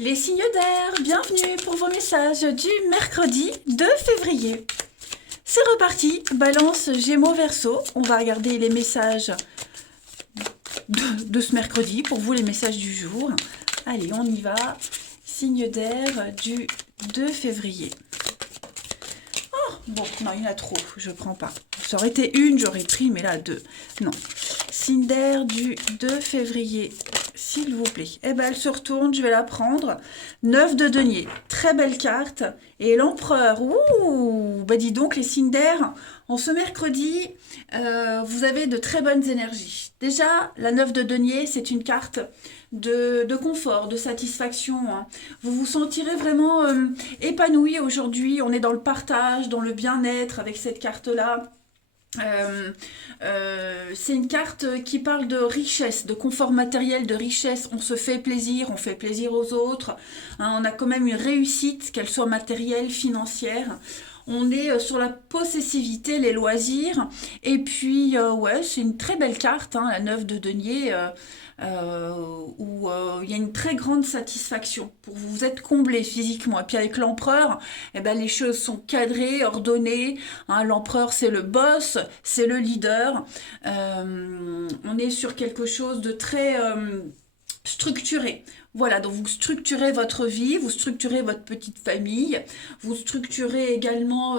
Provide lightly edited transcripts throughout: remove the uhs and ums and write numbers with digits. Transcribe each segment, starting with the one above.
Les signes d'air, bienvenue pour vos messages du mercredi 2 février. C'est reparti, Balance, Gémeaux, Verseau. On va regarder les messages de ce mercredi, pour vous les messages du jour. Allez, on y va. Signe d'air du 2 février. Oh, bon, non, il y en a trop, je prends pas. Ça aurait été une, j'aurais pris, mais là, deux. Non. Signe d'air du 2 février, s'il vous plaît. Eh ben, elle se retourne, je vais la prendre. 9 de denier, très belle carte. Et l'empereur, ouh, bah dis donc, les signes d'air, en ce mercredi, vous avez de très bonnes énergies. Déjà, la 9 de denier, c'est une carte de confort, de satisfaction. Hein. Vous vous sentirez vraiment épanoui aujourd'hui. On est dans le partage, dans le bien-être avec cette carte-là. C'est une carte qui parle de richesse, de confort matériel, de richesse. On se fait plaisir aux autres. Hein, on a quand même une réussite, qu'elle soit matérielle, financière. On est sur la possessivité, les loisirs. Et puis, ouais, c'est une très belle carte, hein, la 9 de denier, où il y a une très grande satisfaction. Pour vous êtes comblé physiquement. Et puis avec l'empereur, eh ben, les choses sont cadrées, ordonnées. Hein, l'empereur, c'est le boss, c'est le leader. On est sur quelque chose de très structuré. Voilà, donc vous structurez votre vie, vous structurez votre petite famille, vous structurez également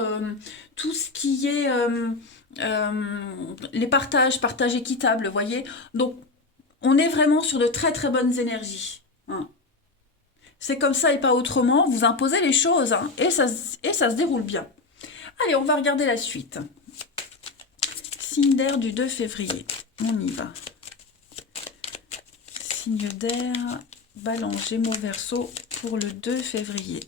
tout ce qui est les partages équitables, vous voyez. Donc, on est vraiment sur de très très bonnes énergies. Hein. C'est comme ça et pas autrement, vous imposez les choses, hein, et ça se déroule bien. Allez, on va regarder la suite. Signe d'air du 2 février, on y va. Signe d'air, Balance, Gémeaux, Verseau pour le 2 février.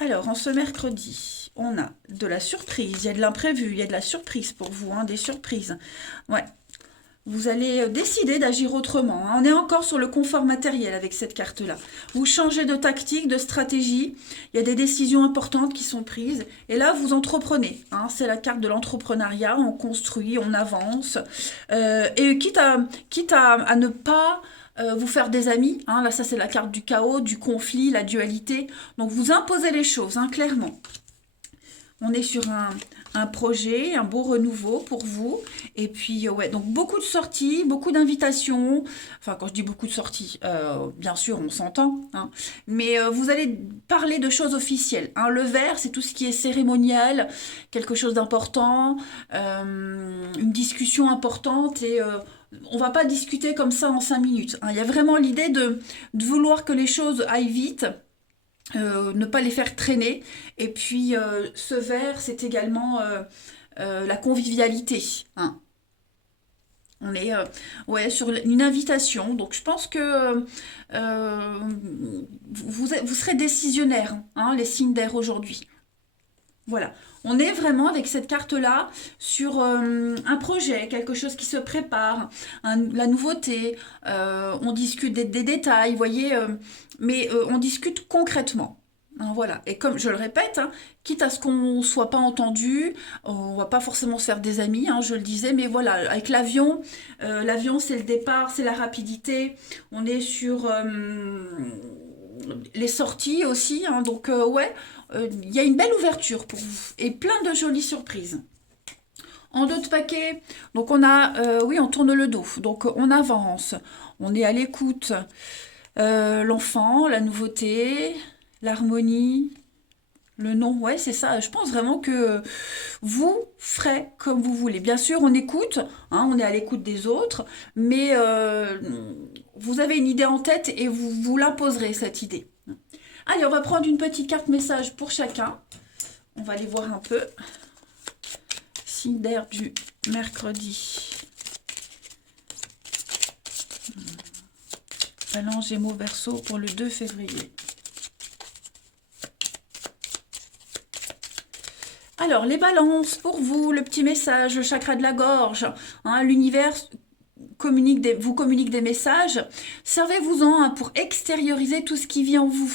Alors, en ce mercredi, on a de la surprise, il y a de l'imprévu, il y a de la surprise pour vous, hein, des surprises. Ouais. Vous allez décider d'agir autrement. Hein. On est encore sur le confort matériel avec cette carte-là. Vous changez de tactique, de stratégie. Il y a des décisions importantes qui sont prises. Et là, vous entreprenez. Hein. C'est la carte de l'entrepreneuriat. On construit, on avance. Et quitte à ne pas vous faire des amis. Hein. Là, ça, c'est la carte du chaos, du conflit, la dualité. Donc, vous imposez les choses, hein, clairement. On est sur un projet, un beau renouveau pour vous. Et puis, ouais, donc beaucoup de sorties, beaucoup d'invitations. Enfin, quand je dis beaucoup de sorties, bien sûr, on s'entend. Hein, mais vous allez parler de choses officielles. Hein. Le vert, c'est tout ce qui est cérémonial, quelque chose d'important, une discussion importante. Et on va pas discuter comme ça en 5 minutes. Hein. Il y a vraiment l'idée de vouloir que les choses aillent vite. Ne pas les faire traîner. Et puis, ce vert, c'est également la convivialité. Hein. On est ouais, sur une invitation. Donc, je pense que vous serez décisionnaire, hein, les signes d'air aujourd'hui. Voilà, on est vraiment avec cette carte-là sur un projet, quelque chose qui se prépare, la nouveauté, on discute des détails, vous voyez, mais on discute concrètement. Hein, voilà, et comme je le répète, hein, quitte à ce qu'on ne soit pas entendu, on va pas forcément se faire des amis, hein, je le disais, mais voilà, avec l'avion c'est le départ, c'est la rapidité, on est sur les sorties aussi, hein, donc ouais, il y a une belle ouverture pour vous et plein de jolies surprises. En dos de paquet, donc on a, oui, on tourne le dos, donc on avance, on est à l'écoute, l'enfant, la nouveauté, l'harmonie, le nom, ouais, c'est ça. Je pense vraiment que vous ferez comme vous voulez. Bien sûr, on écoute, hein, on est à l'écoute des autres, mais vous avez une idée en tête et vous l'imposerez, cette idée. Allez, on va prendre une petite carte message pour chacun. On va aller voir un peu. Signe d'air du mercredi. Balance, Gémeaux, Verseau pour le 2 février. Alors, les balances, pour vous, le petit message, le chakra de la gorge, hein, l'univers vous communique des messages. Servez-vous-en, hein, pour extérioriser tout ce qui vit en vous.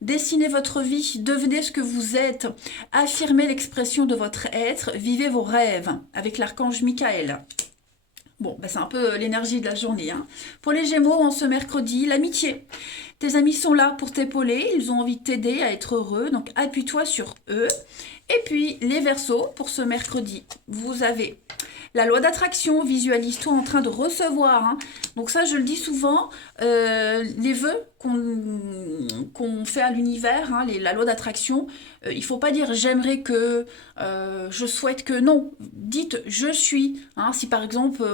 Dessinez votre vie, devenez ce que vous êtes. Affirmez l'expression de votre être, vivez vos rêves avec l'archange Michael. Bon, bah, c'est un peu l'énergie de la journée, hein. Pour les Gémeaux, en ce mercredi, l'amitié. Tes amis sont là pour t'épauler, ils ont envie de t'aider à être heureux, donc appuie-toi sur eux. Et puis les Verseaux, pour ce mercredi, vous avez la loi d'attraction, visualise-toi en train de recevoir, hein. Donc ça, je le dis souvent, les vœux qu'on fait à l'univers, hein, la loi d'attraction, il ne faut pas dire j'aimerais que, je souhaite que, non. Dites je suis, hein. Si par exemple,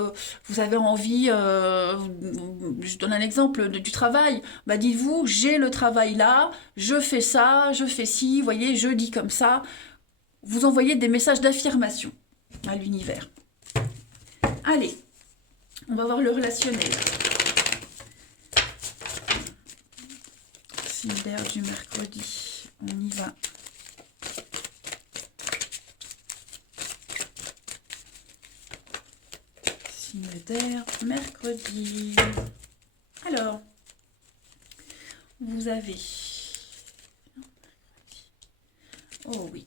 vous avez envie, je donne un exemple du travail, bah dites-vous j'ai le travail là, je fais ça, je fais ci, vous voyez, je dis comme ça. Vous envoyez des messages d'affirmation à l'univers. Allez, on va voir le relationnel. Cinder du mercredi, on y va. Cinder, mercredi. Alors, vous avez... Oh oui.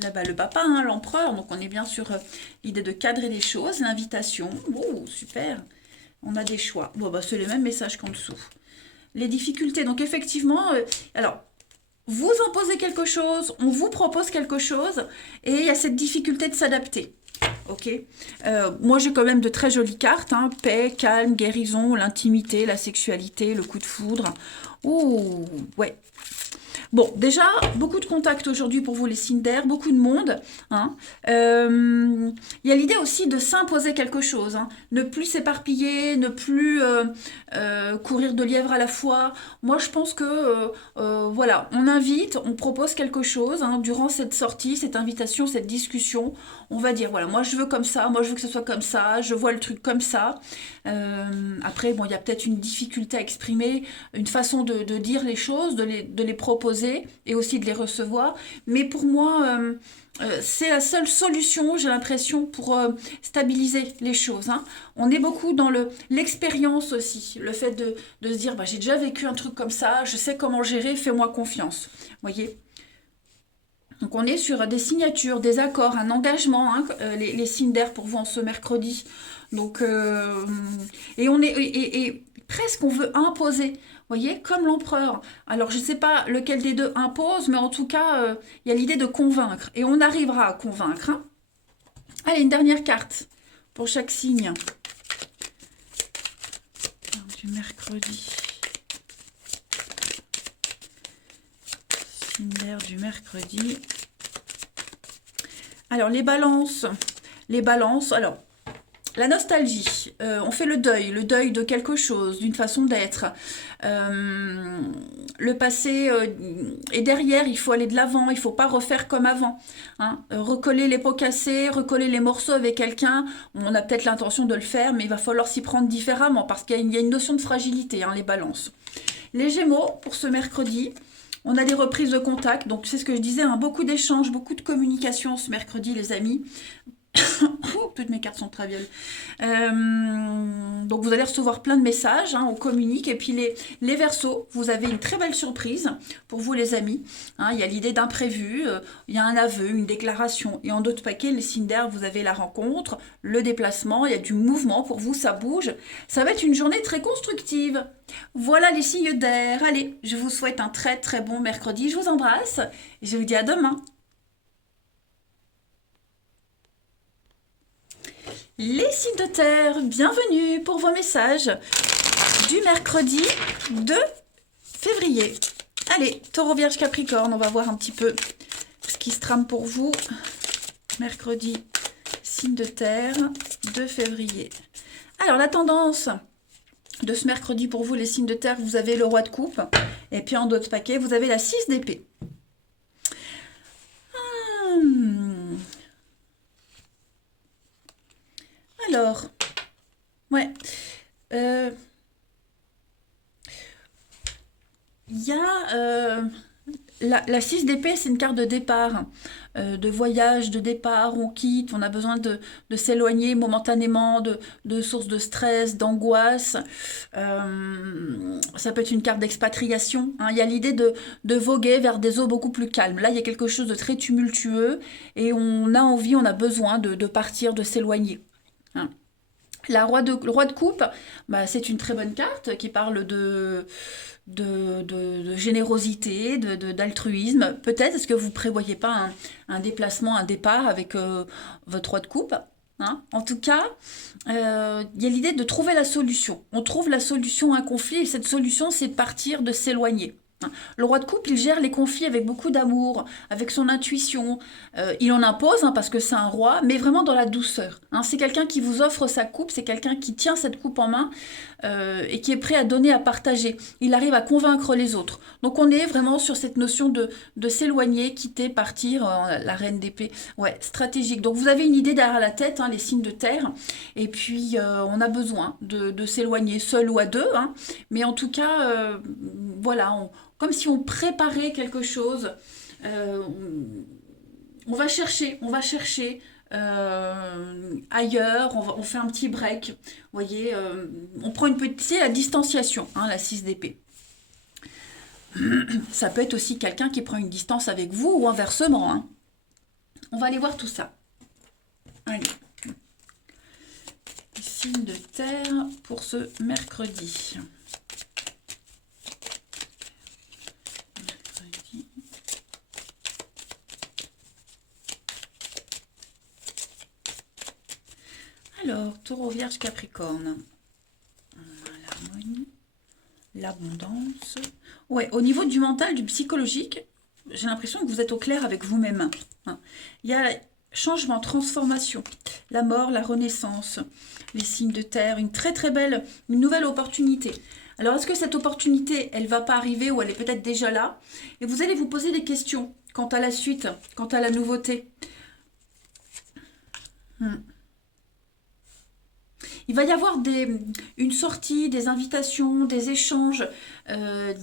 Là-bas, le papa, hein, l'empereur. Donc, on est bien sur l'idée de cadrer les choses. L'invitation. Oh, super. On a des choix. Bon, bah, c'est le même message qu'en dessous. Les difficultés. Donc, effectivement, alors, vous en posez quelque chose, on vous propose quelque chose, et il y a cette difficulté de s'adapter. Ok. Moi, j'ai quand même de très jolies cartes, hein. Paix, calme, guérison, l'intimité, la sexualité, le coup de foudre. Ouh, ouais. Bon, déjà, beaucoup de contacts aujourd'hui pour vous les Cinder, beaucoup de monde, hein. Il y a l'idée aussi de s'imposer quelque chose, hein. Ne plus s'éparpiller, ne plus courir de lièvre à la fois. Moi, je pense que, voilà, on invite, on propose quelque chose, hein, durant cette sortie, cette invitation, cette discussion. On va dire, voilà, moi je veux comme ça, moi je veux que ce soit comme ça, je vois le truc comme ça. Après, bon, il y a peut-être une difficulté à exprimer, une façon de dire les choses, de les proposer et aussi de les recevoir. Mais pour moi, c'est la seule solution, j'ai l'impression, pour stabiliser les choses, hein. On est beaucoup dans l'expérience aussi, le fait de se dire, bah, j'ai déjà vécu un truc comme ça, je sais comment gérer, fais-moi confiance. Voyez ? Donc on est sur des signatures, des accords, un engagement, hein, les Cinder pour vous en ce mercredi. Donc, et on est et presque on veut imposer, vous voyez, comme l'empereur. Alors je ne sais pas lequel des deux impose, mais en tout cas, il y a l'idée de convaincre. Et on arrivera à convaincre, hein. Allez, une dernière carte pour chaque signe. Du mercredi. Cinder du mercredi. Alors, les balances. Les balances, alors, la nostalgie. On fait le deuil de quelque chose, d'une façon d'être. Le passé est derrière, il faut aller de l'avant, il ne faut pas refaire comme avant, hein. Recoller les pots cassés, recoller les morceaux avec quelqu'un, on a peut-être l'intention de le faire, mais il va falloir s'y prendre différemment, parce qu'il y a une notion de fragilité, hein, les balances. Les Gémeaux, pour ce mercredi, on a des reprises de contact, donc c'est ce que je disais, hein, beaucoup d'échanges, beaucoup de communication ce mercredi, les amis. Oh, toutes mes cartes sont très vieilles. Donc vous allez recevoir plein de messages, hein, on communique. Et puis les Verseaux, vous avez une très belle surprise pour vous les amis, hein. Il y a l'idée d'imprévu, il y a un aveu, une déclaration. Et en d'autres paquets, les Cinder, vous avez la rencontre, le déplacement, il y a du mouvement pour vous, ça bouge. Ça va être une journée très constructive. Voilà les signes d'air. Allez, je vous souhaite un très très bon mercredi. Je vous embrasse et je vous dis à demain. Les signes de terre, bienvenue pour vos messages du mercredi 2 février. Allez, Taureau, Vierge, Capricorne, on va voir un petit peu ce qui se trame pour vous. Mercredi, signe de terre, 2 février. Alors, la tendance de ce mercredi pour vous, les signes de terre, vous avez le roi de coupe. Et puis en d'autres paquets, vous avez la 6 d'épée. Alors, ouais, il y a la 6 d'épée, c'est une carte de départ, de voyage, de départ, on quitte, on a besoin de s'éloigner momentanément de sources de stress, d'angoisse. Ça peut être une carte d'expatriation, hein. Il y a l'idée de voguer vers des eaux beaucoup plus calmes. Là, il y a quelque chose de très tumultueux et on a envie, on a besoin de partir, de s'éloigner. hein. Le roi de coupe, bah, c'est une très bonne carte qui parle de générosité, d'altruisme. Peut-être, est-ce que vous ne prévoyez pas un déplacement, un départ avec votre roi de coupe, hein? En tout cas, il y a l'idée de trouver la solution. On trouve la solution à un conflit et cette solution, c'est de partir, de s'éloigner, hein. Le roi de coupe, il gère les conflits avec beaucoup d'amour, avec son intuition. Il en impose, hein, parce que c'est un roi, mais vraiment dans la douceur, hein. C'est quelqu'un qui vous offre sa coupe, c'est quelqu'un qui tient cette coupe en main et qui est prêt à donner, à partager. Il arrive à convaincre les autres. Donc on est vraiment sur cette notion de s'éloigner, quitter, partir, la reine d'épée. Ouais, stratégique. Donc vous avez une idée derrière la tête, hein, les signes de terre. Et puis on a besoin de s'éloigner seul ou à deux, hein. Mais en tout cas, voilà, comme si on préparait quelque chose. Euh, on va chercher ailleurs, on fait un petit break. Vous voyez, on prend une petite, c'est la distanciation, hein, la 6 d'épée. Ça peut être aussi quelqu'un qui prend une distance avec vous ou inversement, hein. On va aller voir tout ça. Allez. Signe de terre pour ce mercredi. Alors, taureau, vierge, capricorne. L'harmonie, l'abondance. Ouais, au niveau du mental, du psychologique, j'ai l'impression que vous êtes au clair avec vous-même, hein. Il y a changement, transformation, la mort, la renaissance, les signes de terre, une très très belle, une nouvelle opportunité. Alors, est-ce que cette opportunité, elle va pas arriver ou elle est peut-être déjà là? Et vous allez vous poser des questions quant à la suite, quant à la nouveauté. Il va y avoir une sortie, des invitations, des échanges,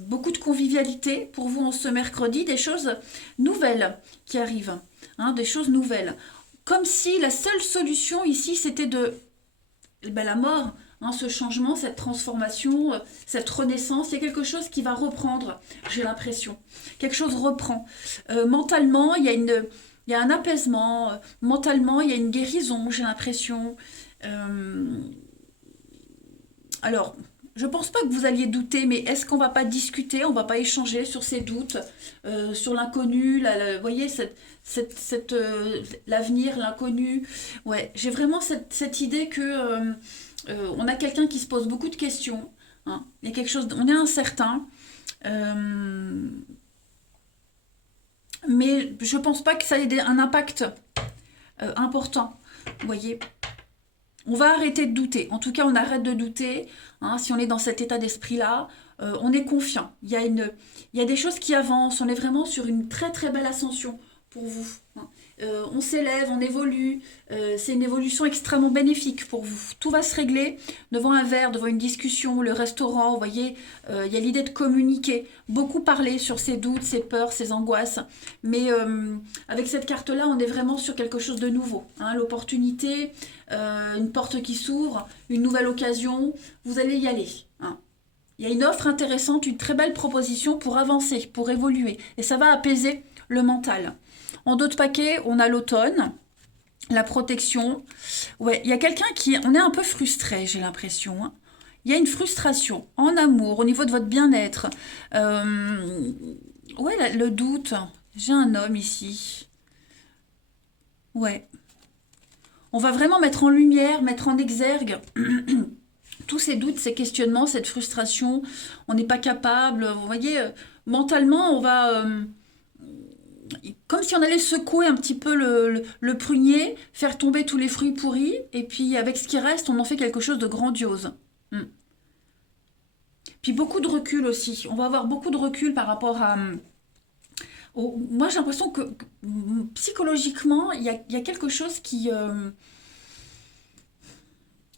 beaucoup de convivialité pour vous en ce mercredi, des choses nouvelles qui arrivent, hein, des choses nouvelles. Comme si la seule solution ici, c'était la mort, hein, ce changement, cette transformation, cette renaissance. Il y a quelque chose qui va reprendre, j'ai l'impression. Quelque chose reprend. Mentalement, il y a un apaisement. Mentalement, il y a une guérison, j'ai l'impression. Euh, alors, je pense pas que vous alliez douter, mais est-ce qu'on va pas discuter, on va pas échanger sur ces doutes, sur l'inconnu, vous voyez, l'avenir, l'inconnu. Ouais, j'ai vraiment cette idée que on a quelqu'un qui se pose beaucoup de questions, hein. Il y a quelque chose, on est incertain, euh, mais je pense pas que ça ait un impact important. Vous voyez, on va arrêter de douter. En tout cas, on arrête de douter, hein. Si on est dans cet état d'esprit-là, on est confiant. Il y a des choses qui avancent. On est vraiment sur une très très belle ascension pour vous, hein. On s'élève, on évolue. C'est une évolution extrêmement bénéfique pour vous. Tout va se régler devant un verre, devant une discussion, le restaurant. Vous voyez, il y a l'idée de communiquer, beaucoup parler sur ses doutes, ses peurs, ses angoisses. Mais avec cette carte-là, on est vraiment sur quelque chose de nouveau, hein. L'opportunité, une porte qui s'ouvre, une nouvelle occasion. Vous allez y aller, hein. Il y a une offre intéressante, une très belle proposition pour avancer, pour évoluer. Et ça va apaiser le mental. En d'autres paquets, on a l'automne, la protection. Ouais, il y a quelqu'un qui... On est un peu frustré, j'ai l'impression, hein. Il y a une frustration en amour, au niveau de votre bien-être. Ouais, le doute. J'ai un homme ici. Ouais. On va vraiment mettre en lumière, mettre en exergue tous ces doutes, ces questionnements, cette frustration. On n'est pas capable. Vous voyez, mentalement, on va... comme si on allait secouer un petit peu le prunier, faire tomber tous les fruits pourris, et puis avec ce qui reste, on en fait quelque chose de grandiose. Hmm. Puis beaucoup de recul aussi. On va avoir beaucoup de recul par rapport à... moi, j'ai l'impression que, psychologiquement, il y a quelque chose qui...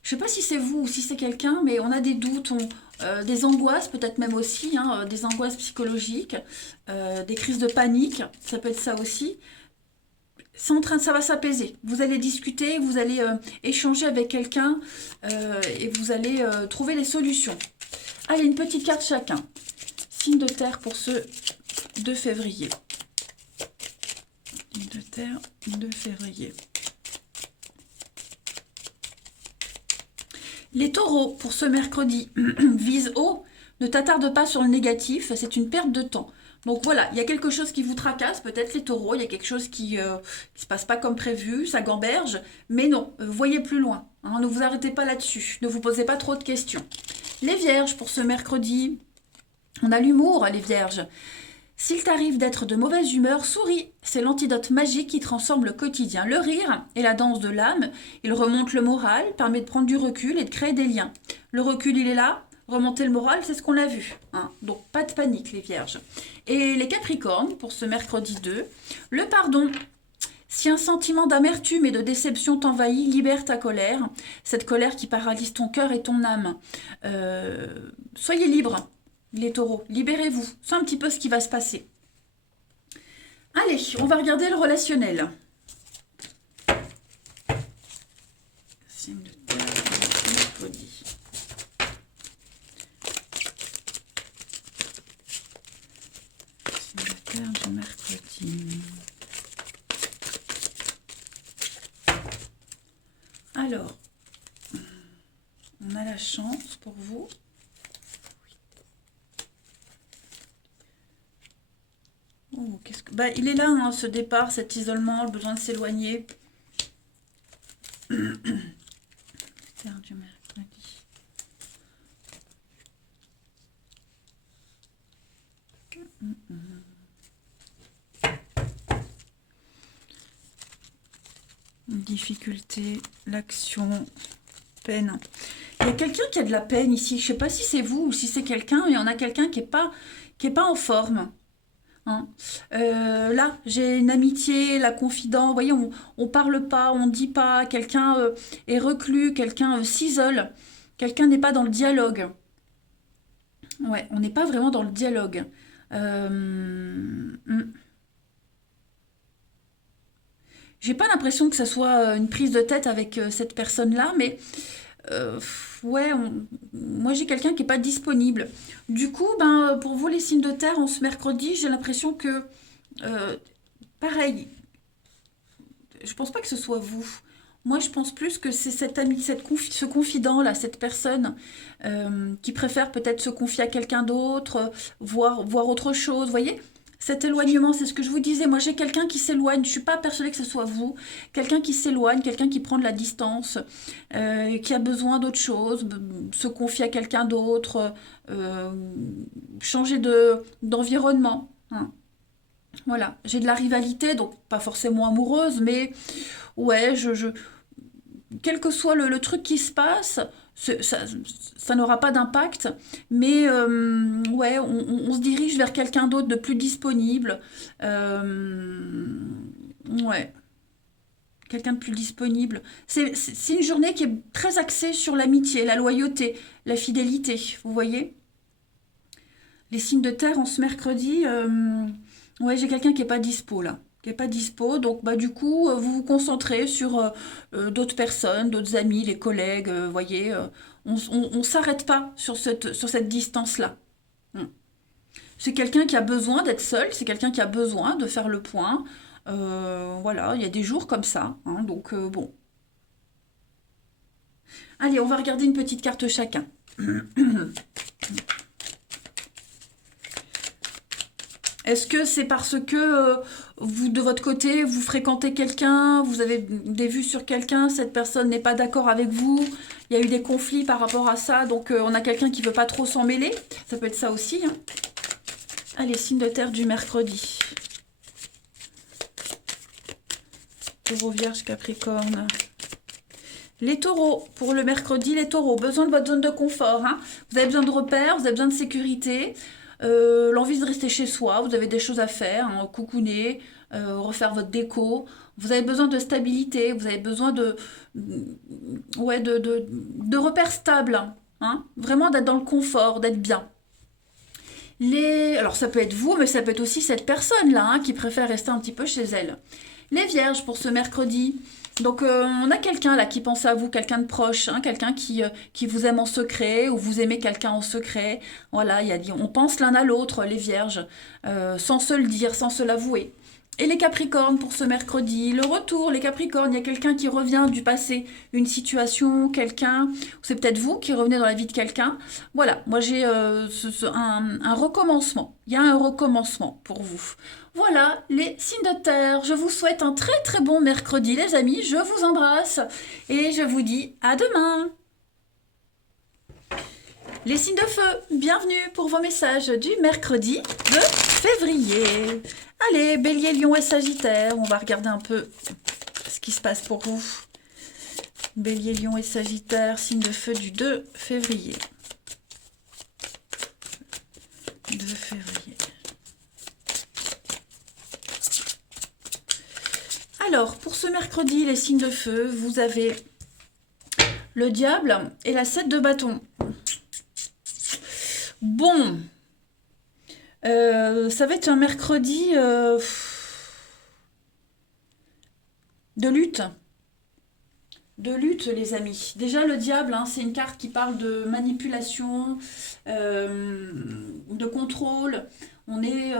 je sais pas si c'est vous ou si c'est quelqu'un, mais on a des doutes, des angoisses peut-être même aussi, hein, des angoisses psychologiques, des crises de panique, ça peut être ça aussi. Ça va s'apaiser. Vous allez discuter, vous allez échanger avec quelqu'un et vous allez trouver des solutions. Allez, une petite carte chacun. Signe de terre pour ce 2 février. Signe de terre, 2 février. Les taureaux, pour ce mercredi, vise haut, ne t'attarde pas sur le négatif, c'est une perte de temps. Donc voilà, il y a quelque chose qui vous tracasse, peut-être les taureaux, il y a quelque chose qui se passe pas comme prévu, ça gamberge, mais non, voyez plus loin, hein, ne vous arrêtez pas là-dessus, ne vous posez pas trop de questions. Les vierges, pour ce mercredi, on a l'humour, les vierges. S'il t'arrive d'être de mauvaise humeur, souris. C'est l'antidote magique qui transforme le quotidien. Le rire est la danse de l'âme. Il remonte le moral, permet de prendre du recul et de créer des liens. Le recul, il est là. Remonter le moral, c'est ce qu'on a vu. Hein. Donc, pas de panique, les vierges. Et les capricornes, pour ce mercredi 2, le pardon. Si un sentiment d'amertume et de déception t'envahit, libère ta colère. Cette colère qui paralyse ton cœur et ton âme. Soyez libres. Les taureaux, libérez-vous. C'est un petit peu ce qui va se passer. Allez, on va regarder le relationnel. Signe de terre, mercredi. Signe de terre du mercredi. Alors, on a la chance pour vous. Oh, il est là, hein, ce départ, cet isolement, le besoin de s'éloigner. Terre du mercredi. Une difficulté, l'action, peine. Il y a quelqu'un qui a de la peine ici. Je ne sais pas si c'est vous ou si c'est quelqu'un. Il y en a quelqu'un qui est pas en forme. Hein. Là, j'ai une amitié, la confident, vous voyez, on parle pas, on dit pas, quelqu'un est reclus, quelqu'un s'isole, quelqu'un n'est pas dans le dialogue. Ouais, on n'est pas vraiment dans le dialogue. J'ai pas l'impression que ça soit une prise de tête avec cette personne-là, mais euh, ouais, moi j'ai quelqu'un qui est pas disponible. Du coup, ben, pour vous les signes de terre, en ce mercredi, j'ai l'impression que euh, pareil, je pense pas que ce soit vous. Moi, je pense plus que c'est cet ami, ce confident-là, cette personne qui préfère peut-être se confier à quelqu'un d'autre, voir autre chose. Vous voyez? Cet éloignement, c'est ce que je vous disais. Moi, j'ai quelqu'un qui s'éloigne. Je ne suis pas persuadée que ce soit vous. Quelqu'un qui s'éloigne, quelqu'un qui prend de la distance, qui a besoin d'autre chose, se confier à quelqu'un d'autre, euh, changer d'environnement. Hein. Voilà, j'ai de la rivalité, donc pas forcément amoureuse, mais ouais, quel que soit le truc qui se passe, ça n'aura pas d'impact, mais ouais, on se dirige vers quelqu'un d'autre de plus disponible. Ouais, quelqu'un de plus disponible. C'est une journée qui est très axée sur l'amitié, la loyauté, la fidélité, vous voyez? Les signes de terre en ce mercredi, ouais, j'ai quelqu'un qui est pas dispo là. Qui est pas dispo, donc bah du coup, vous vous concentrez sur d'autres personnes, d'autres amis, les collègues, voyez, on s'arrête pas sur cette distance-là. Mm. C'est quelqu'un qui a besoin d'être seul, c'est quelqu'un qui a besoin de faire le point. Voilà, il y a des jours comme ça, hein, donc bon. Allez, on va regarder une petite carte chacun. Est-ce que c'est parce que vous, de votre côté, vous fréquentez quelqu'un, vous avez des vues sur quelqu'un, cette personne n'est pas d'accord avec vous, il y a eu des conflits par rapport à ça, donc on a quelqu'un qui veut pas trop s'en mêler. Ça peut être ça aussi. Hein. Allez, signe de terre du mercredi. Taureau, Vierge, Capricorne. Les taureaux, pour le mercredi, les taureaux, besoin de votre zone de confort. Hein. Vous avez besoin de repères, vous avez besoin de sécurité. L'envie de rester chez soi, vous avez des choses à faire, hein, cocooner, refaire votre déco, vous avez besoin de stabilité, vous avez besoin ouais, de repères stables, hein, vraiment d'être dans le confort, d'être bien. Alors ça peut être vous, mais ça peut être aussi cette personne-là hein, qui préfère rester un petit peu chez elle. Les vierges pour ce mercredi. Donc on a quelqu'un là qui pense à vous, quelqu'un de proche, hein, quelqu'un qui vous aime en secret ou vous aimez quelqu'un en secret. Voilà, on pense l'un à l'autre, les vierges, sans se le dire, sans se l'avouer. Et les Capricornes pour ce mercredi, le retour, les Capricornes, il y a quelqu'un qui revient du passé, une situation, quelqu'un, c'est peut-être vous qui revenez dans la vie de quelqu'un. Voilà, moi j'ai un recommencement, il y a un recommencement pour vous. Voilà, les signes de terre, je vous souhaite un très très bon mercredi les amis, je vous embrasse et je vous dis à demain. Les signes de feu, bienvenue pour vos messages du mercredi de février. Allez, Bélier, Lion et Sagittaire, on va regarder un peu ce qui se passe pour vous. Bélier, Lion et Sagittaire, signe de feu du 2 février. 2 février. Alors, pour ce mercredi, les signes de feu, vous avez le diable et la 7 de bâton. Bon, ça va être un mercredi de lutte. De lutte, les amis. Déjà, le diable, hein, c'est une carte qui parle de manipulation, de contrôle. On est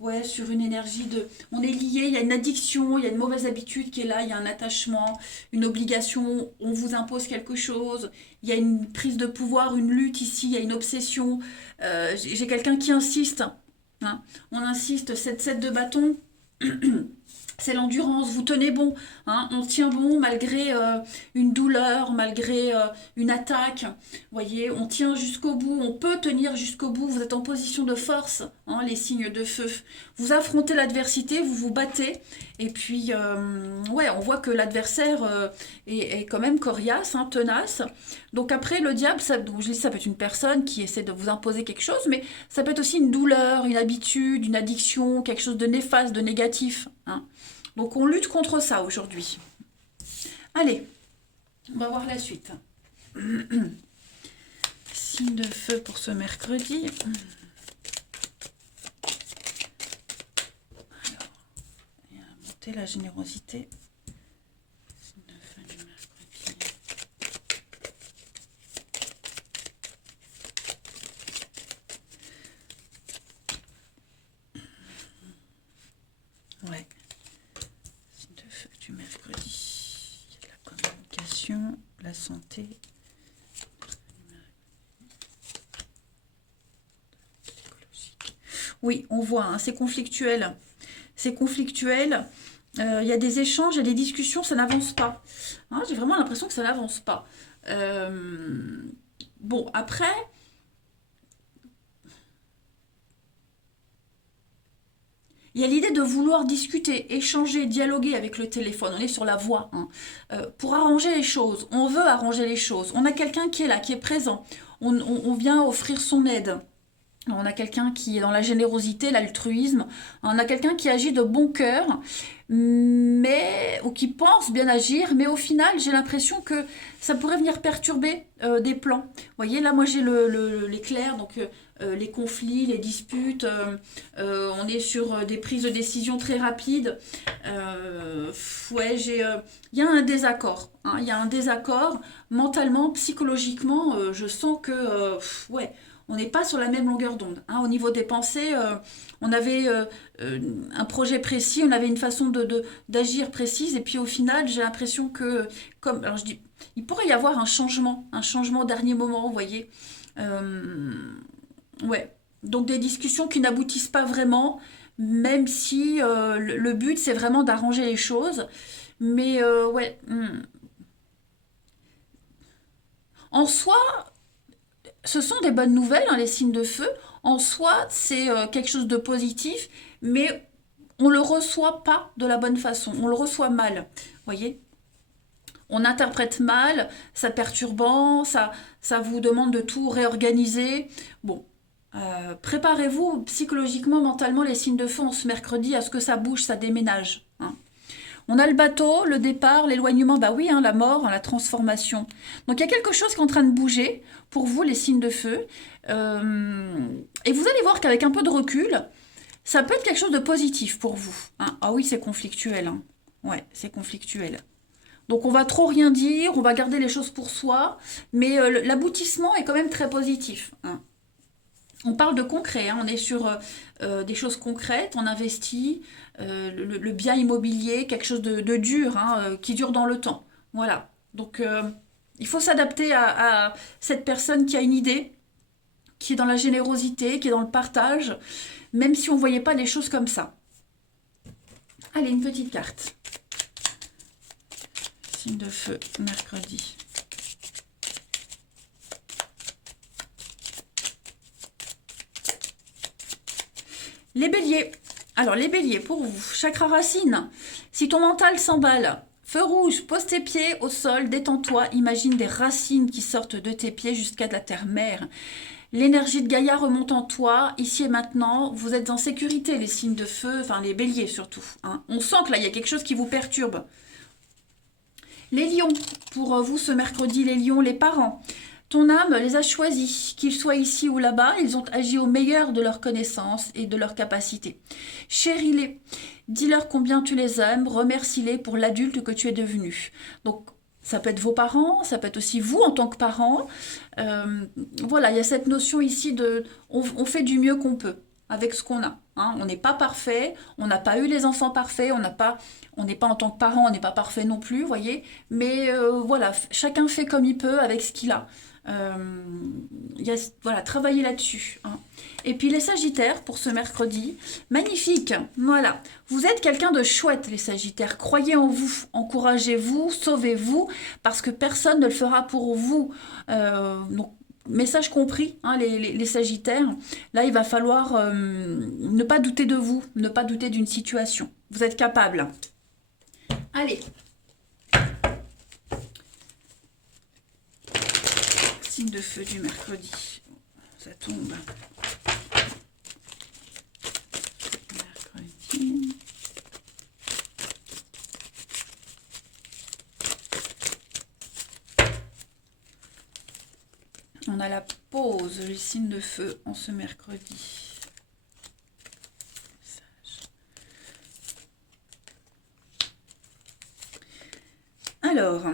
ouais, sur une énergie de... On est lié, il y a une addiction, il y a une mauvaise habitude qui est là, il y a un attachement, une obligation, on vous impose quelque chose, il y a une prise de pouvoir, une lutte ici, il y a une obsession. J'ai quelqu'un qui insiste, hein. On insiste, cette 7 de bâton... C'est l'endurance, vous tenez bon, hein, on tient bon malgré une douleur, malgré une attaque. Vous voyez, on tient jusqu'au bout, on peut tenir jusqu'au bout, vous êtes en position de force, hein, les signes de feu. Vous affrontez l'adversité, vous vous battez, et puis, ouais, on voit que l'adversaire est quand même coriace, hein, tenace. Donc après, le diable, donc je dis, ça peut être une personne qui essaie de vous imposer quelque chose, mais ça peut être aussi une douleur, une habitude, une addiction, quelque chose de néfaste, de négatif, hein. Donc on lutte contre ça aujourd'hui. Allez, on va voir la suite. Signe de feu pour ce mercredi. Alors, il y a monter la générosité. Signe de feu du mercredi. Ouais. Du mercredi, il y a de la communication, la santé, oui, on voit, hein, c'est conflictuel. C'est conflictuel. Il y a des échanges, il y a des discussions, ça n'avance pas. Hein, j'ai vraiment l'impression que ça n'avance pas. Bon, après... Il y a l'idée de vouloir discuter, échanger, dialoguer avec le téléphone. On est sur la voie, hein. Pour arranger les choses. On veut arranger les choses. On a quelqu'un qui est là, qui est présent. On vient offrir son aide. On a quelqu'un qui est dans la générosité, l'altruisme. On a quelqu'un qui agit de bon cœur, ou qui pense bien agir. Mais au final, j'ai l'impression que ça pourrait venir perturber des plans. Vous voyez, là, moi, j'ai l'éclair, donc... les conflits, les disputes, on est sur des prises de décision très rapides. Ouais, il y a un désaccord, hein, il y a un désaccord mentalement, psychologiquement, je sens que, ouais, on n'est pas sur la même longueur d'onde, hein. Au niveau des pensées, on avait un projet précis, on avait une façon d'agir précise, et puis au final, j'ai l'impression que, alors je dis, il pourrait y avoir un changement au dernier moment, vous voyez. Ouais, donc des discussions qui n'aboutissent pas vraiment, même si le but c'est vraiment d'arranger les choses. Mais ouais, en soi, ce sont des bonnes nouvelles, hein, les signes de feu. En soi, c'est quelque chose de positif, mais on le reçoit pas de la bonne façon, on le reçoit mal, voyez. On interprète mal, ça perturbant, ça vous demande de tout réorganiser. Bon, préparez-vous psychologiquement, mentalement, les signes de feu en ce mercredi à ce que ça bouge, ça déménage, hein. On a le bateau, le départ, l'éloignement, bah oui, hein, la mort, hein, la transformation. Donc il y a quelque chose qui est en train de bouger pour vous, les signes de feu. Et vous allez voir qu'avec un peu de recul, ça peut être quelque chose de positif pour vous, hein. Ah oui, c'est conflictuel, hein. Ouais, c'est conflictuel. Donc on va trop rien dire, on va garder les choses pour soi, mais l'aboutissement est quand même très positif, hein. On parle de concret, hein, on est sur des choses concrètes, on investit, le bien immobilier, quelque chose de dur, hein, qui dure dans le temps. Voilà. Donc, il faut s'adapter à cette personne qui a une idée, qui est dans la générosité, qui est dans le partage, même si on ne voyait pas les choses comme ça. Allez, une petite carte. Signe de feu, mercredi. Les béliers. Alors, les béliers, pour vous, chakra racine. Si ton mental s'emballe, feu rouge, pose tes pieds au sol, détends-toi, imagine des racines qui sortent de tes pieds jusqu'à la terre-mère. L'énergie de Gaïa remonte en toi, ici et maintenant, vous êtes en sécurité, les signes de feu, enfin les béliers surtout. Hein. On sent que là, il y a quelque chose qui vous perturbe. Les lions, pour vous ce mercredi, les lions, les parents. Ton âme les a choisis, qu'ils soient ici ou là-bas, ils ont agi au meilleur de leurs connaissances et de leurs capacités. Chéris-les, dis-leur combien tu les aimes, remercie-les pour l'adulte que tu es devenu. Donc, ça peut être vos parents, ça peut être aussi vous en tant que parents. Voilà, il y a cette notion ici de on fait du mieux qu'on peut avec ce qu'on a. Hein. On n'est pas parfait, on n'a pas eu les enfants parfaits, on n'est pas en tant que parent, on n'est pas parfait non plus, voyez. Mais voilà, chacun fait comme il peut avec ce qu'il a. Voilà, travailler là-dessus. Hein. Et puis les Sagittaires pour ce mercredi, magnifique. Voilà, vous êtes quelqu'un de chouette, les Sagittaires. Croyez en vous, encouragez-vous, sauvez-vous, parce que personne ne le fera pour vous. Donc, message compris, hein, les Sagittaires. Là, il va falloir ne pas douter de vous, ne pas douter d'une situation. Vous êtes capable. Allez. Signe de feu du mercredi. Ça tombe. Mercredi. On a la pause, les signes de feu en ce mercredi. Alors,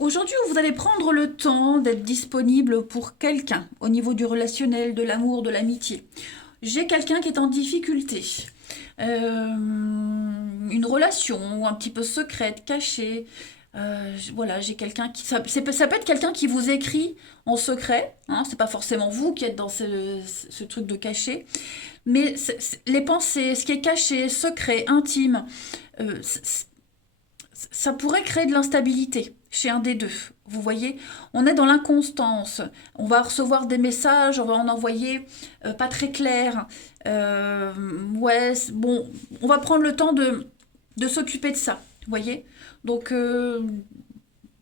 aujourd'hui, vous allez prendre le temps d'être disponible pour quelqu'un au niveau du relationnel, de l'amour, de l'amitié. J'ai quelqu'un qui est en difficulté. Une relation un petit peu secrète, cachée. Voilà, j'ai quelqu'un qui... Ça peut être quelqu'un qui vous écrit en secret. Hein, c'est pas forcément vous qui êtes dans ce truc de caché. Mais les pensées, ce qui est caché, secret, intime, ça pourrait créer de l'instabilité chez un des deux. Vous voyez, on est dans l'inconstance. On va recevoir des messages, on va en envoyer pas très clairs. Ouais, bon, on va prendre le temps de s'occuper de ça. Vous voyez, donc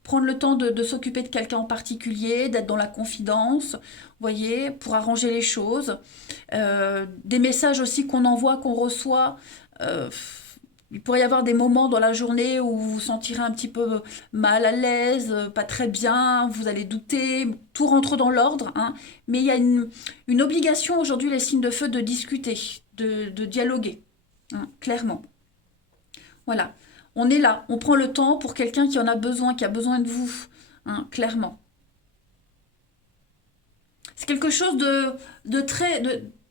prendre le temps de s'occuper de quelqu'un en particulier, d'être dans la confidence, vous voyez, pour arranger les choses. Des messages aussi qu'on envoie, qu'on reçoit. Il pourrait y avoir des moments dans la journée où vous vous sentirez un petit peu mal à l'aise, pas très bien, vous allez douter, tout rentre dans l'ordre. Hein, mais il y a une obligation aujourd'hui, les signes de feu, de discuter, de dialoguer, hein, clairement. Voilà. On est là, on prend le temps pour quelqu'un qui en a besoin, qui a besoin de vous, hein, clairement. C'est quelque chose de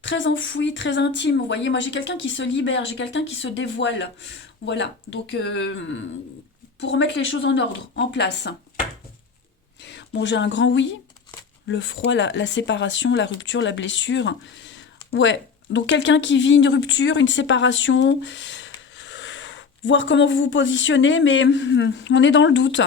très enfoui, très intime, vous voyez. Moi, j'ai quelqu'un qui se libère, j'ai quelqu'un qui se dévoile. Voilà, donc pour remettre les choses en ordre, en place. Bon, j'ai un grand oui. Le froid, la séparation, la rupture, la blessure. Ouais, donc quelqu'un qui vit une rupture, une séparation... Voir comment vous vous positionnez, mais on est dans le doute.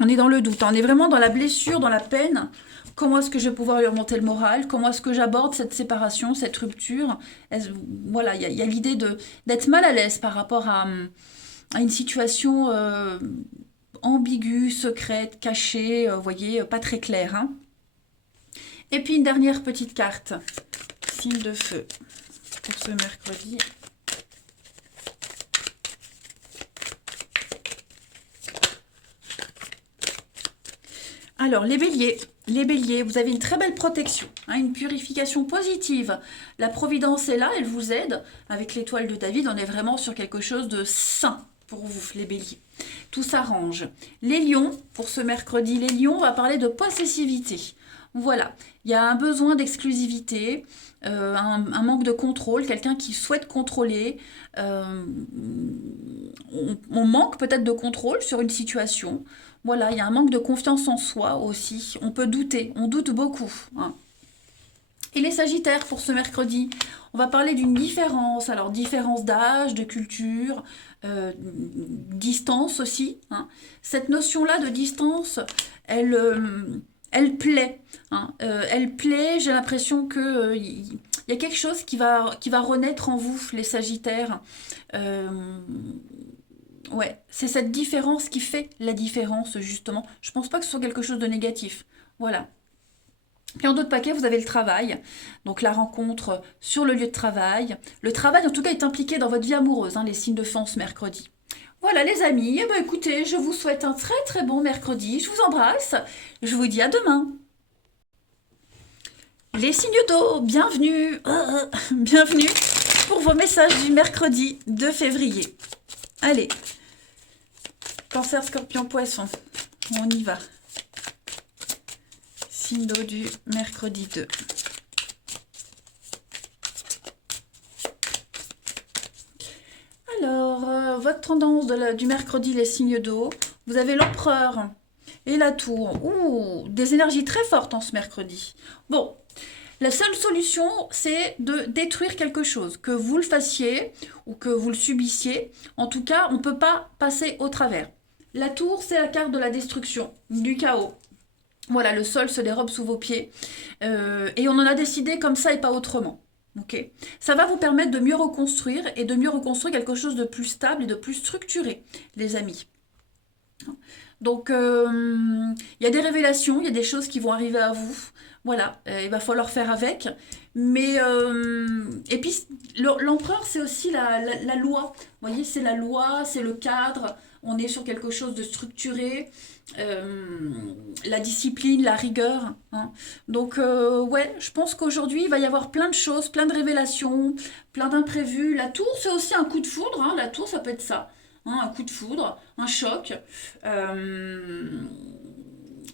On est dans le doute. On est vraiment dans la blessure, dans la peine. Comment est-ce que je vais pouvoir lui remonter le moral? Comment est-ce que j'aborde cette séparation, cette rupture? Voilà, il y a l'idée d'être mal à l'aise par rapport à une situation ambiguë, secrète, cachée, vous voyez, pas très claire. Hein. Et puis une dernière petite carte. Signe de feu pour ce mercredi. Alors, les béliers, vous avez une très belle protection, hein, une purification positive. La providence est là, elle vous aide. Avec l'étoile de David, on est vraiment sur quelque chose de sain pour vous, les béliers. tout s'arrange. Les lions, pour ce mercredi, les lions, on va parler de possessivité. Voilà, il y a un besoin d'exclusivité, un manque de contrôle, quelqu'un qui souhaite contrôler. On manque peut-être de contrôle sur une situation. Voilà, il y a un manque de confiance en soi aussi. On peut douter, on doute beaucoup, hein. Et les Sagittaires pour ce mercredi, on va parler d'une différence, alors différence d'âge, de culture, distance aussi, hein. Cette notion-là de distance, elle, elle plaît, hein. Elle plaît, j'ai l'impression que y a quelque chose qui va renaître en vous, les Sagittaires. Euh, ouais, c'est cette différence qui fait la différence, justement. Je pense pas que ce soit quelque chose de négatif. Voilà. Puis en d'autres paquets, vous avez le travail, donc la rencontre sur le lieu de travail. Le travail, en tout cas, est impliqué dans votre vie amoureuse, hein, les signes de feu ce mercredi. Voilà les amis, eh ben, écoutez, je vous souhaite un très très bon mercredi. Je vous embrasse, je vous dis à demain. Les signes d'eau, bienvenue, bienvenue pour vos messages du mercredi 2 février. Allez, Cancer, Scorpion, Poisson, on y va. Signe d'eau du mercredi 2. Alors, votre tendance du mercredi, les signes d'eau, vous avez l'empereur et la tour. Ouh, des énergies très fortes en ce mercredi. Bon, la seule solution, c'est de détruire quelque chose. Que vous le fassiez ou que vous le subissiez, en tout cas, on ne peut pas passer au travers. La tour, c'est la carte de la destruction, du chaos. Voilà, le sol se dérobe sous vos pieds. Et on en a décidé comme ça et pas autrement. Ok, ça va vous permettre de mieux reconstruire et de mieux reconstruire quelque chose de plus stable et de plus structuré, les amis. Donc, il y a des révélations, il y a des choses qui vont arriver à vous. Voilà, il va falloir faire avec. Mais, et puis, l'empereur, c'est aussi la loi. Vous voyez, c'est la loi, c'est le cadre. On est sur quelque chose de structuré. La discipline, la rigueur, hein. Donc, ouais, je pense qu'aujourd'hui, il va y avoir plein de choses, plein de révélations, plein d'imprévus. La tour, c'est aussi un coup de foudre, hein. La tour, ça peut être ça, hein, un coup de foudre, un choc.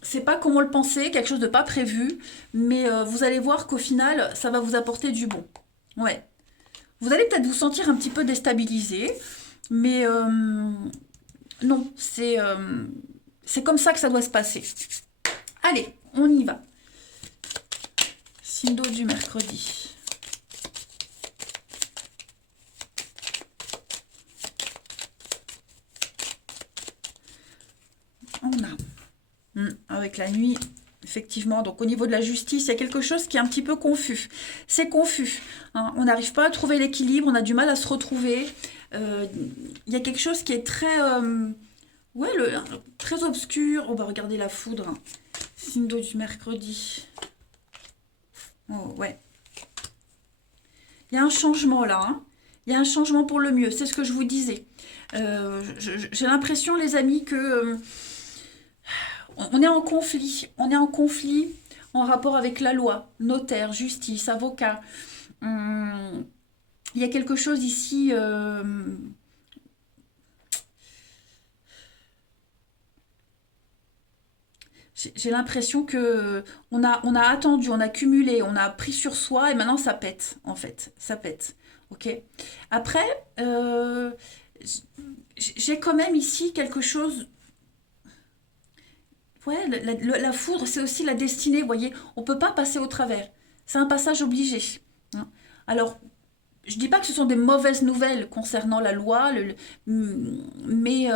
C'est pas comme on le pensait, quelque chose de pas prévu, mais vous allez voir qu'au final, ça va vous apporter du bon. Ouais. Vous allez peut-être vous sentir un petit peu déstabilisé, mais non, c'est comme ça que ça doit se passer. Allez, on y va. Signe d'eau du mercredi. On a, avec la nuit, effectivement, donc au niveau de la justice, il y a quelque chose qui est un petit peu confus. C'est confus, hein. On n'arrive pas à trouver l'équilibre, on a du mal à se retrouver. Il y a quelque chose qui est très... ouais, très obscur. On va regarder la foudre, hein. Signe d'eau du mercredi. Oh, ouais. Il y a un changement là, hein. Il y a un changement pour le mieux, c'est ce que je vous disais. J'ai l'impression, les amis, que on est en conflit. On est en conflit en rapport avec la loi, notaire, justice, avocat. Il y a quelque chose ici... j'ai l'impression que on a attendu, on a cumulé, on a pris sur soi et maintenant ça pète, en fait. Ça pète. Ok. Après, j'ai quand même ici quelque chose. Ouais, la foudre, c'est aussi la destinée, vous voyez. On peut pas passer au travers. C'est un passage obligé, hein. Alors, je dis pas que ce sont des mauvaises nouvelles concernant la loi, mais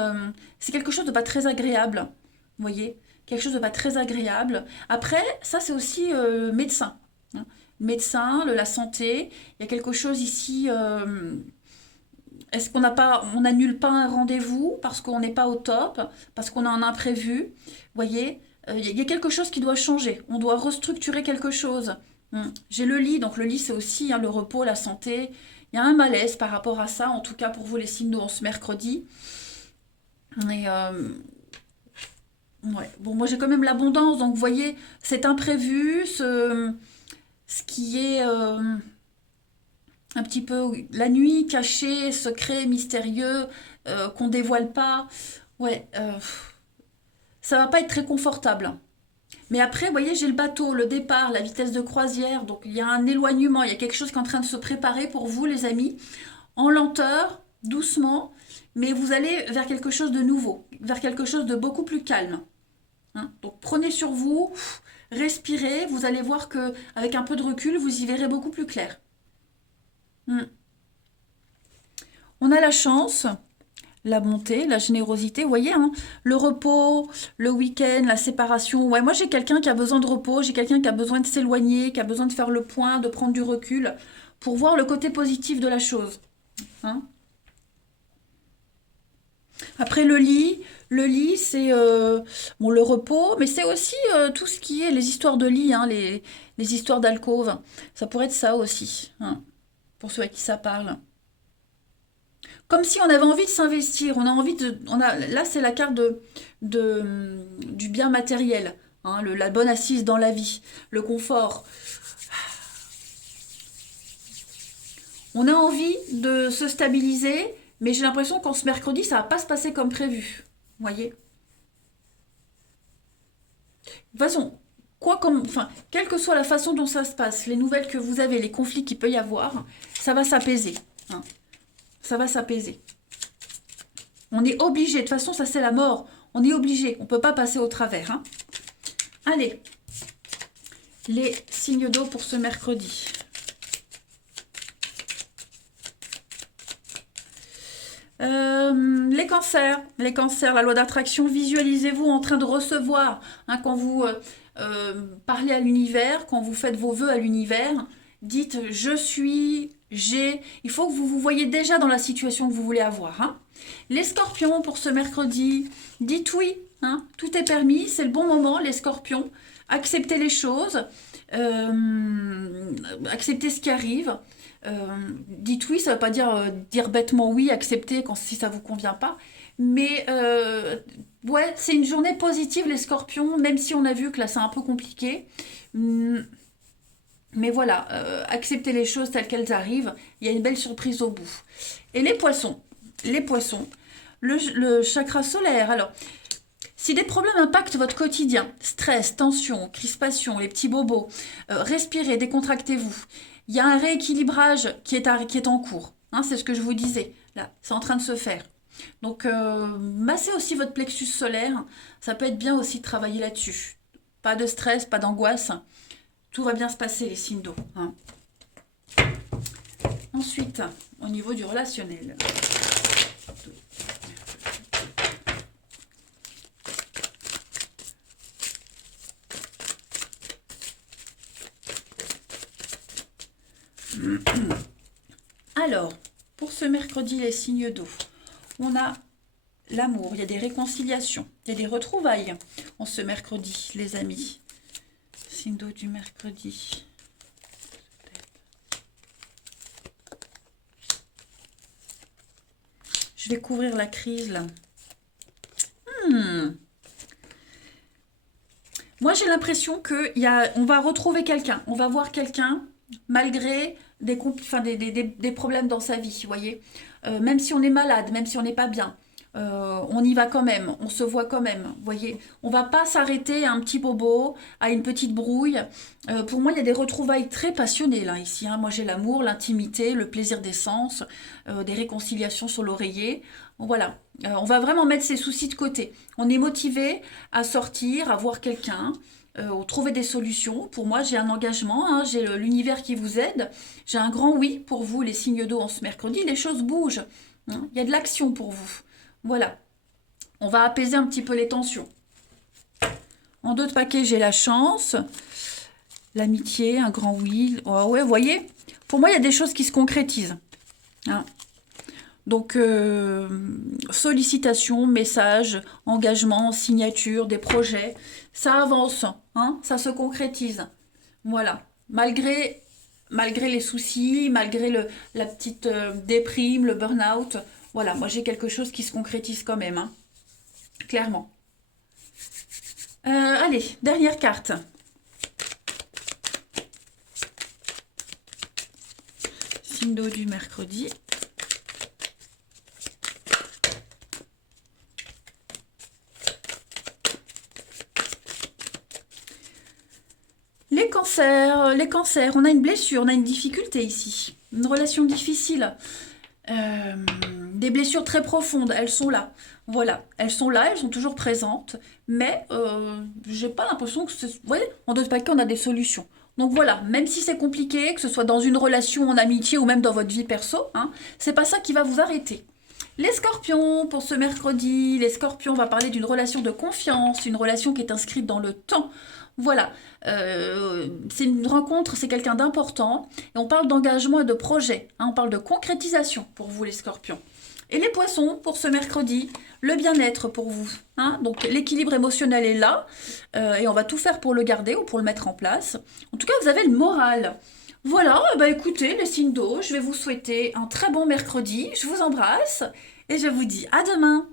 c'est quelque chose de pas très agréable, vous voyez, quelque chose de pas très agréable. Après, ça c'est aussi médecin, hein. Médecin, la santé, il y a quelque chose ici. Est-ce qu'on n'a pas, on n'annule pas un rendez-vous parce qu'on n'est pas au top, parce qu'on a un imprévu, vous voyez, il y a quelque chose qui doit changer. On doit restructurer quelque chose. J'ai le lit, donc le lit c'est aussi, hein, le repos, la santé. Il y a un malaise par rapport à ça, en tout cas pour vous les signes d'eau en ce mercredi. Et ouais. Bon, moi j'ai quand même l'abondance, donc vous voyez, cet imprévu, ce qui est un petit peu la nuit, caché, secret, mystérieux, qu'on dévoile pas. Ouais, ça va pas être très confortable. Mais après, vous voyez, j'ai le bateau, le départ, la vitesse de croisière. Donc, il y a un éloignement, il y a quelque chose qui est en train de se préparer pour vous, les amis. En lenteur, doucement, mais vous allez vers quelque chose de nouveau, vers quelque chose de beaucoup plus calme. Hein. Donc, prenez sur vous, respirez. Vous allez voir que avec un peu de recul, vous y verrez beaucoup plus clair. Hmm. On a la chance, la bonté, la générosité, vous voyez, hein, le repos, le week-end, la séparation. Ouais, moi j'ai quelqu'un qui a besoin de repos, j'ai quelqu'un qui a besoin de s'éloigner, qui a besoin de faire le point, de prendre du recul pour voir le côté positif de la chose. Hein. Après le lit c'est bon, le repos, mais c'est aussi tout ce qui est les histoires de lit, hein, les histoires d'alcôve. Ça pourrait être ça aussi, hein, pour ceux à qui ça parle. Comme si on avait envie de s'investir, on a envie de, on a, là c'est la carte du bien matériel, hein, la bonne assise dans la vie, le confort. On a envie de se stabiliser, mais j'ai l'impression qu'en ce mercredi, ça va pas se passer comme prévu. Vous voyez? De toute façon, quoi comme, enfin, quelle que soit la façon dont ça se passe, les nouvelles que vous avez, les conflits qu'il peut y avoir, ça va s'apaiser. Hein. Ça va s'apaiser. On est obligé, de toute façon, ça c'est la mort. On est obligé, on ne peut pas passer au travers. Hein. Allez, les signes d'eau pour ce mercredi. Les cancers, la loi d'attraction, visualisez-vous en train de recevoir, hein, quand vous parlez à l'univers, quand vous faites vos vœux à l'univers, dites je suis, j'ai, il faut que vous vous voyez déjà dans la situation que vous voulez avoir. Hein. Les scorpions pour ce mercredi, dites oui, hein, tout est permis, c'est le bon moment les scorpions, acceptez les choses, acceptez ce qui arrive. Dites oui, ça ne veut pas dire dire bêtement oui, accepter quand si ça vous convient pas. Mais ouais, c'est une journée positive les scorpions, même si on a vu que là c'est un peu compliqué. Hum, Mais voilà, acceptez les choses telles qu'elles arrivent. Il y a une belle surprise au bout. Et les poissons, le chakra solaire. Alors, si des problèmes impactent votre quotidien, stress, tension, crispation, les petits bobos, respirez, décontractez-vous. Il y a un rééquilibrage qui est en cours. Hein, c'est ce que je vous disais. Là, c'est en train de se faire. Donc, massez aussi votre plexus solaire. Ça peut être bien aussi de travailler là-dessus. Pas de stress, pas d'angoisse. Tout va bien se passer, les signes d'eau. Hein. Ensuite, au niveau du relationnel. Alors, pour ce mercredi, les signes d'eau, on a l'amour, il y a des réconciliations, il y a des retrouvailles en ce mercredi, les amis. Signe d'eau du mercredi. Je vais couvrir la crise là. Moi, j'ai l'impression on va retrouver quelqu'un, on va voir quelqu'un malgré des problèmes dans sa vie, vous voyez. Même si on est malade, même si on n'est pas bien, on y va quand même, on se voit quand même, vous voyez. On va pas s'arrêter à un petit bobo, à une petite brouille. Pour moi, il y a des retrouvailles très passionnées là, ici. Hein. Moi, j'ai l'amour, l'intimité, le plaisir des sens, des réconciliations sur l'oreiller. Voilà. On va vraiment mettre ses soucis de côté. On est motivé à sortir, à voir quelqu'un, trouver des solutions. Pour moi, j'ai un engagement, hein, j'ai l'univers qui vous aide. J'ai un grand oui pour vous, les signes d'eau en ce mercredi. Les choses bougent. Hein. Il y a de l'action pour vous. Voilà. On va apaiser un petit peu les tensions. En d'autres paquets, j'ai la chance, l'amitié, un grand oui. Oh, ouais, vous voyez, pour moi, il y a des choses qui se concrétisent. Hein. Donc, sollicitations, messages, engagements, signatures, des projets, ça avance, hein, ça se concrétise. Voilà. Malgré les soucis, malgré la petite déprime, le burn-out, voilà, moi j'ai quelque chose qui se concrétise quand même, hein, clairement. Allez, dernière carte. Signe d'eau du mercredi. Les cancers, on a une blessure, on a une difficulté ici. Une relation difficile. Euh, des blessures très profondes, elles sont là. Voilà, elles sont là, elles sont toujours présentes, mais j'ai pas l'impression que ce... Vous voyez, en d'autres cas, on a des solutions. Donc voilà, même si c'est compliqué, que ce soit dans une relation, en amitié ou même dans votre vie perso, hein, c'est pas ça qui va vous arrêter. Les scorpions, pour ce mercredi, les scorpions, on va parler d'une relation de confiance, une relation qui est inscrite dans le temps. Voilà, c'est une rencontre, c'est quelqu'un d'important, et on parle d'engagement et de projet, hein, on parle de concrétisation pour vous les scorpions. Et les poissons, pour ce mercredi, le bien-être pour vous, hein. Donc l'équilibre émotionnel est là, et on va tout faire pour le garder ou pour le mettre en place. En tout cas, vous avez le moral. Voilà, bah écoutez, les signes d'eau, je vais vous souhaiter un très bon mercredi, je vous embrasse, et je vous dis à demain.